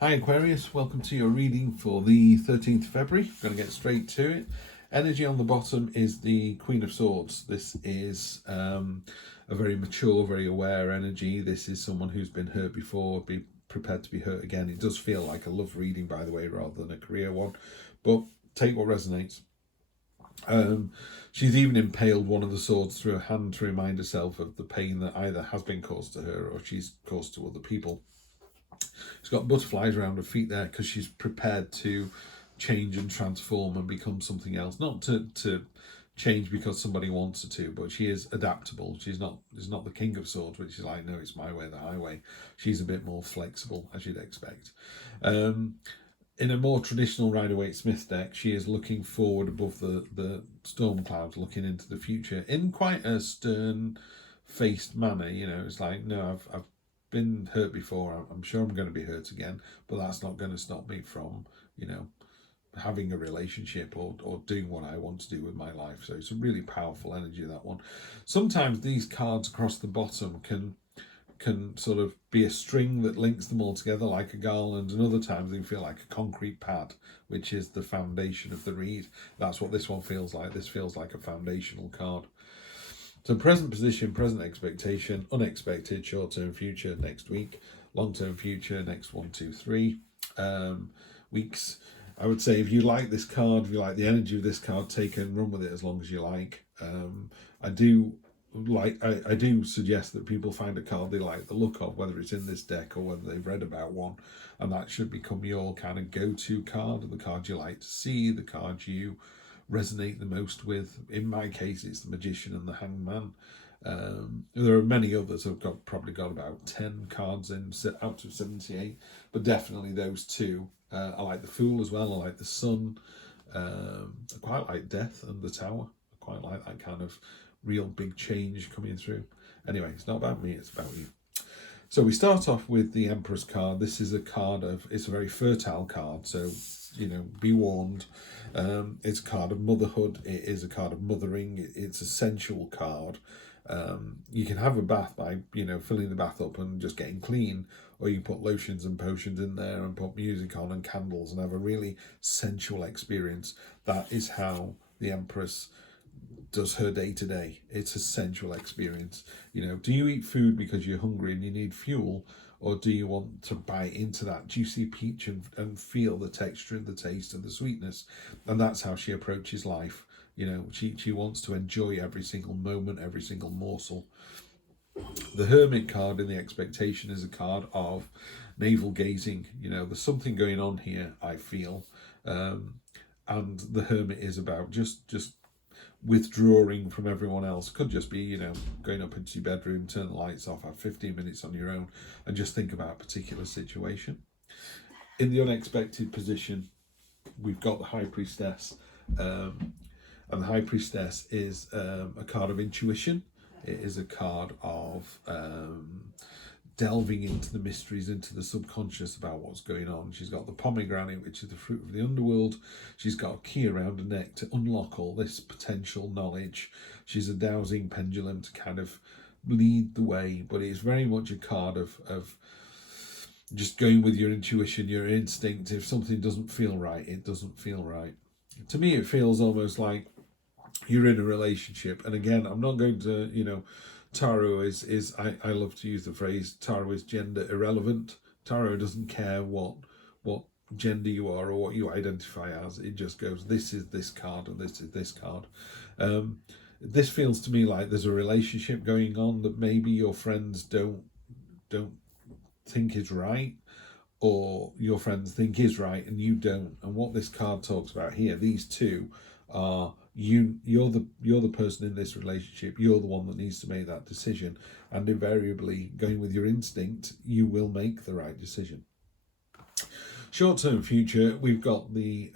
Hi Aquarius, welcome to your reading for the 13th of February. I'm going to get straight to it. Energy on the bottom is the Queen of Swords. This is a very mature, very aware energy. This is someone who's been hurt before, be prepared to be hurt again. It does feel like a love reading, by the way, rather than a career one, but take what resonates. She's even impaled one of the swords through her hand to remind herself of the pain that either has been caused to her or she's caused to other people. She's got butterflies around her feet there because she's prepared to change and transform and become something else. Not to change because somebody wants her to, but she is adaptable. She's not the King of Swords, which is like, no, it's my way, the highway. She's a bit more flexible, as you'd expect. In a more traditional Rider-Waite Smith deck, she is looking forward above the storm clouds, looking into the future in quite a stern-faced manner. You know, it's like, no, I've been hurt before. I'm sure I'm going to be hurt again, but that's not going to stop me from, having a relationship or doing what I want to do with my life. So it's a really powerful energy, that one. Sometimes these cards across the bottom can sort of be a string that links them all together like a garland, and other times they feel like a concrete pad, which is the foundation of the read. That's what this one feels like. This feels like a foundational card. So present position, present expectation, unexpected, short-term future next week, long-term future next 1, 2, 3 weeks. I would say if you like this card, if you like the energy of this card, take it and run with it as long as you like. I do suggest that people find a card they like the look of, whether it's in this deck or whether they've read about one, and that should become your kind of go-to card, the card you like to see, the card you resonate the most with. In my case, it's the Magician and the Hangman. There are many others. I've probably got about 10 cards in out of 78, but definitely those two. I like the Fool as well. I like the Sun. I quite like Death and the Tower. I quite like that kind of real big change coming through. Anyway, it's not about me, it's about you. So we start off with the Empress card. This is a card it's a very fertile card, so be warned. It's a card of motherhood. It is a card of mothering. It's a sensual card. You can have a bath by filling the bath up and just getting clean, or you put lotions and potions in there and put music on and candles and have a really sensual experience. That is how the Empress does her day to day. It's a sensual experience. Do you eat food because you're hungry and you need fuel, or do you want to bite into that juicy peach and feel the texture and the taste and the sweetness? And that's how she approaches life. She wants to enjoy every single moment, every single morsel. The Hermit card in the expectation is a card of navel gazing. There's something going on here, I feel. And the Hermit is about just withdrawing from everyone else. Could just be, going up into your bedroom, turn the lights off, have 15 minutes on your own and just think about a particular situation. In the unexpected position, we've got the High Priestess. And the High Priestess is a card of intuition. It is a card of delving into the mysteries, into the subconscious about what's going on. She's got the pomegranate, which is the fruit of the underworld. She's got a key around her neck to unlock all this potential knowledge. She's a dowsing pendulum to kind of lead the way, but it's very much a card of just going with your intuition, your instinct. If something doesn't feel right, it doesn't feel right. To me, it feels almost like you're in a relationship. And again, I'm not going to, Tarot is I love to use the phrase, tarot is gender irrelevant. Tarot doesn't care what gender you are or what you identify as. It just goes, this is this card and this is this card. This feels to me like there's a relationship going on that maybe your friends don't think is right, or your friends think is right and you don't. And what this card talks about here, these two are you're the person in this relationship. You're the one that needs to make that decision, and invariably, going with your instinct, you will make the right decision. Short-term future, we've got the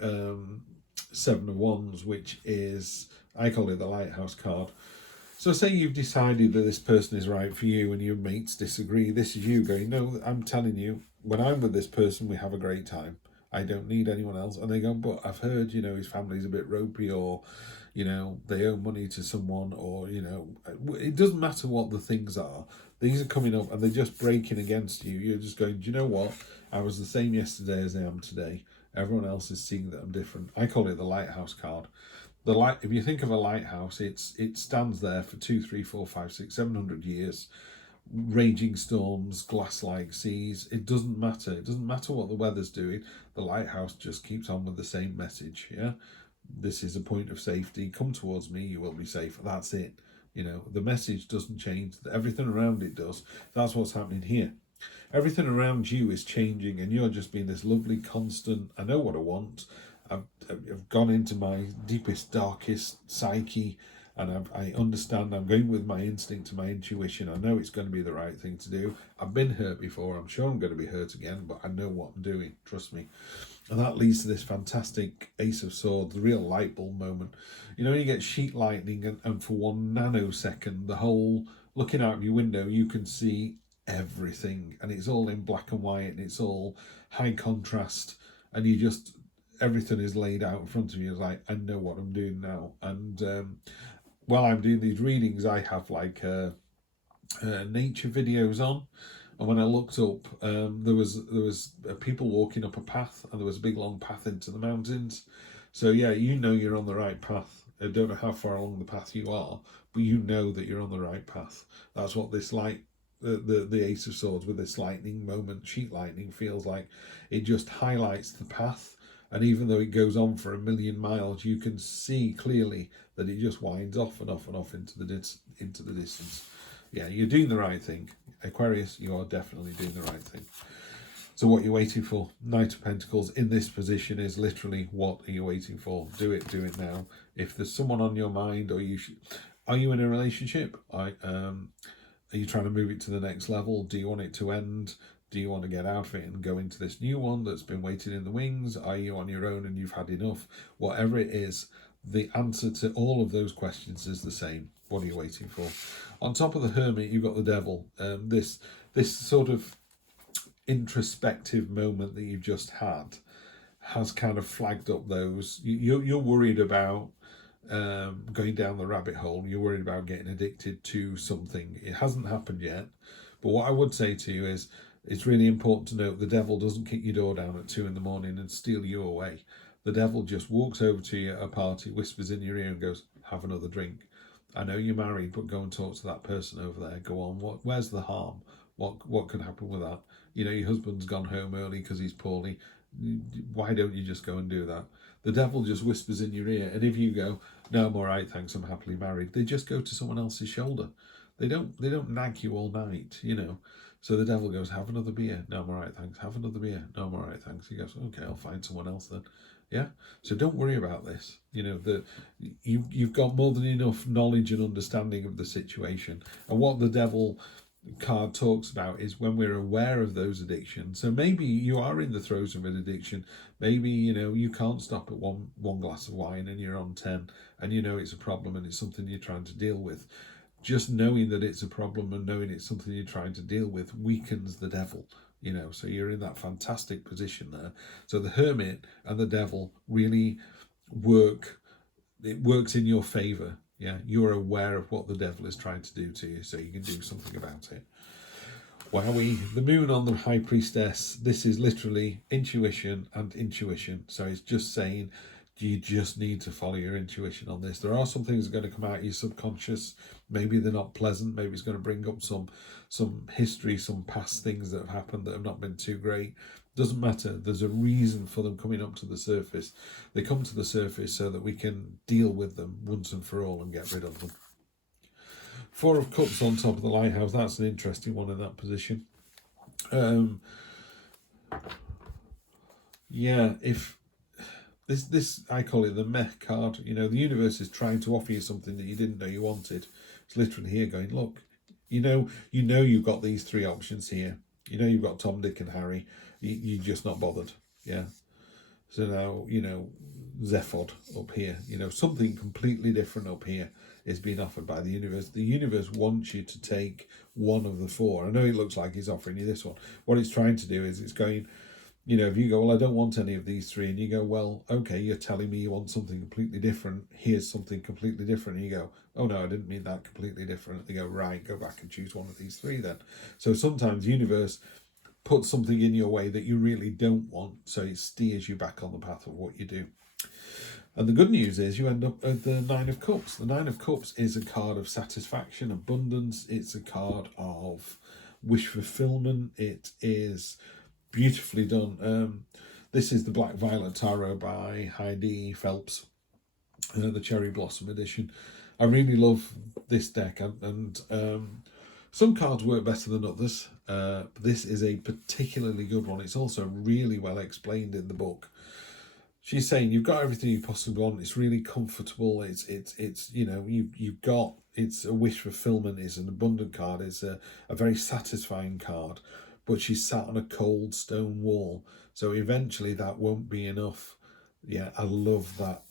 Seven of Wands, which is, I call it the Lighthouse card. So say you've decided that this person is right for you and your mates disagree. This is you going, no, I'm telling you, when I'm with this person, we have a great time. I don't need anyone else. And they go, but I've heard, his family's a bit ropey, or, they owe money to someone, or, it doesn't matter what the things are. These are coming up and they're just breaking against you. You're just going, do you know what? I was the same yesterday as I am today. Everyone else is seeing that I'm different. I call it the lighthouse card. The light. If you think of a lighthouse, it stands there for 2, 3, 4, 5, 6, 700 years. Raging storms, glass-like seas. It doesn't matter. It doesn't matter what the weather's doing. The lighthouse just keeps on with the same message. Yeah, this is a point of safety. Come towards me, you will be safe. That's it. You know, the message doesn't change. Everything around it does. That's what's happening here. Everything around you is changing, and you're just being this lovely, constant. I know what I want. I've gone into my deepest, darkest psyche, and I understand. I'm going with my instinct and my intuition. I know it's going to be the right thing to do. I've been hurt before. I'm sure I'm going to be hurt again, but I know what I'm doing. Trust me. And that leads to this fantastic Ace of Swords, the real light bulb moment. You know, you get sheet lightning, and for 1 nanosecond, the whole, looking out of your window, you can see everything, and it's all in black and white, and it's all high contrast, and you just, everything is laid out in front of you. It's like, I know what I'm doing now. And while I'm doing these readings, I have like nature videos on. And when I looked up, there was people walking up a path, and there was a big long path into the mountains. So yeah, you know you're on the right path. I don't know how far along the path you are, but you know that you're on the right path. That's what this light, the Ace of Swords with this lightning moment, sheet lightning, feels like. It just highlights the path, and even though it goes on for 1,000,000 miles, you can see clearly that it just winds off and off and off into the distance. Yeah, you're doing the right thing. Aquarius, you are definitely doing the right thing. So what you're waiting for? Knight of Pentacles in this position is literally, what are you waiting for? Do it now. If there's someone on your mind, or are you in a relationship? Are you trying to move it to the next level? Do you want it to end? Do you want to get out of it and go into this new one that's been waiting in the wings? Are you on your own and you've had enough? Whatever it is, the answer to all of those questions is the same. What are you waiting for? On top of the Hermit, you've got the Devil. This sort of introspective moment that you've just had has kind of flagged up those. You're worried about going down the rabbit hole. You're worried about getting addicted to something. It hasn't happened yet. But what I would say to you is, it's really important to note the devil doesn't kick your door down at 2 a.m. and steal you away. The devil just walks over to you at a party, whispers in your ear and goes, have another drink. I know you're married, but go and talk to that person over there. Go on. Where's the harm? What can happen with that? You know, your husband's gone home early because he's poorly. Why don't you just go and do that? The devil just whispers in your ear, and if you go, no, I'm all right, thanks, I'm happily married, they just go to someone else's shoulder. They don't nag you all night, you know. So the devil goes, have another beer. No, I'm all right, thanks. Have another beer. No, I'm all right, thanks. He goes, okay, I'll find someone else then. Yeah. So don't worry about this. You know, you've got more than enough knowledge and understanding of the situation. And what the devil card talks about is when we're aware of those addictions. So maybe you are in the throes of an addiction. Maybe, you know, you can't stop at one glass of wine and you're on 10, and you know it's a problem and it's something you're trying to deal with. Just knowing that it's a problem and knowing it's something you're trying to deal with weakens the devil, you know. So you're in that fantastic position there. So the Hermit and the devil really works in your favor. Yeah, you're aware of what the devil is trying to do to you, so you can do something about it. Wowie, the moon on the High Priestess, this is literally intuition and intuition. So it's just saying, you just need to follow your intuition on this. There are some things that are going to come out of your subconscious. Maybe they're not pleasant. Maybe it's going to bring up some history, some past things that have happened that have not been too great. Doesn't matter. There's a reason for them coming up to the surface. They come to the surface so that we can deal with them once and for all and get rid of them. 4 of Cups on top of the lighthouse. That's an interesting one in that position. Yeah, if this I call it the meh card. You know, the universe is trying to offer you something that you didn't know you wanted. It's literally here going, look, you know you've got these 3 options here. You know you've got Tom, Dick and Harry. You're just not bothered. Yeah. So now, you know, Zephod up here. You know, something completely different up here is being offered by the universe. The universe wants you to take one of the 4. I know it looks like he's offering you this one. What it's trying to do is it's going, You know, if you go, well, I don't want any of these three, and you go, well, okay, you're telling me you want something completely different. Here's something completely different. And you go, oh no, I didn't mean that completely different. They go, right, go back and choose one of these three then. So sometimes the universe puts something in your way that you really don't want, so it steers you back on the path of what you do. And the good news is you end up at the Nine of Cups. The Nine of Cups is a card of satisfaction, abundance. It's a card of wish fulfillment. It is beautifully done. This is the Black Violet Tarot by Heidi Phelps, the Cherry Blossom edition. I really love this deck, and some cards work better than others. This is a particularly good one. It's also really well explained in the book. She's saying you've got everything you possibly want. It's really comfortable. It's you know, you've got, it's a wish fulfillment. It's an abundant card. It's a very satisfying card. But she's sat on a cold stone wall, so eventually that won't be enough. Yeah, I love that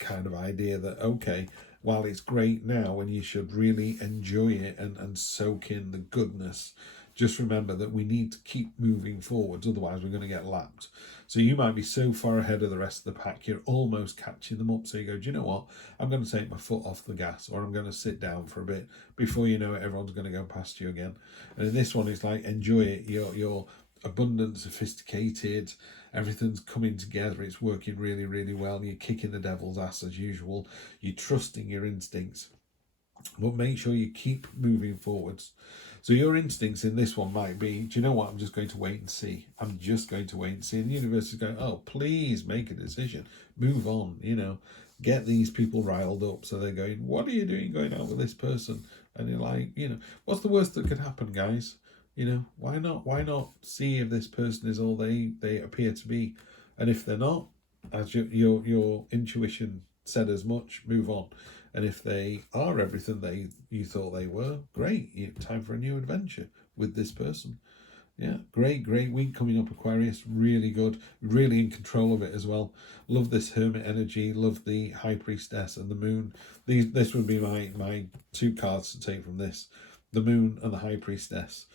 kind of idea that, okay, while it's great now and you should really enjoy it and soak in the goodness, just remember that we need to keep moving forwards, otherwise we're going to get lapped. So you might be so far ahead of the rest of the pack, you're almost catching them up. So you go, do you know what? I'm going to take my foot off the gas, or I'm going to sit down for a bit. Before you know it, everyone's going to go past you again. And in this one, it's like, enjoy it. You're abundant, sophisticated, everything's coming together. It's working really, really well. You're kicking the devil's ass as usual. You're trusting your instincts. But make sure you keep moving forwards. So your instincts in this one might be, do you know what? I'm just going to wait and see. I'm just going to wait and see. And the universe is going, oh, please make a decision. Move on, you know. Get these people riled up. So they're going, what are you doing going out with this person? And you're like, you know, what's the worst that could happen, guys? You know, why not? Why not see if this person is all they appear to be? And if they're not, as your intuition said as much, move on. And if they are everything you thought they were, great. Time for a new adventure with this person. Yeah, great week coming up, Aquarius. Really good. Really in control of it as well. Love this Hermit energy. Love the High Priestess and the Moon. This would be my two cards to take from this. The Moon and the High Priestess.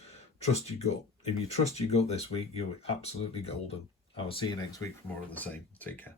Trust your gut. If you trust your gut this week, you're absolutely golden. I will see you next week for more of the same. Take care.